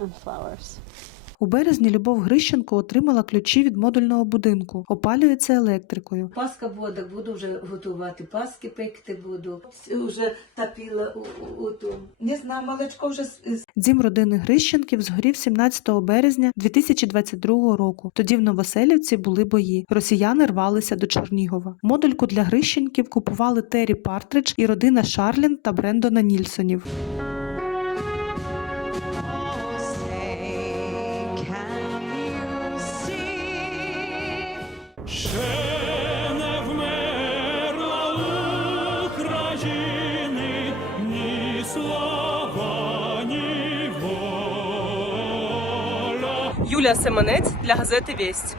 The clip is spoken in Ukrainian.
and flowers. У березні Любов Грищенко отримала ключі від модульного будинку, опалюється електрикою. Паска буде, буду вже готувати, паски пекти буду. Вже топила у, у, у ту. Не знаю, молочко вже Дім родини Грищенків згорів 17 березня 2022 року. Тоді в Новоселівці були бої. Росіяни рвалися до Чернігова. Модульку для Грищенків купували Террі Партридж і родина Шарлін та Брендона Нільсонів. Юлія Семенець для газети Вість.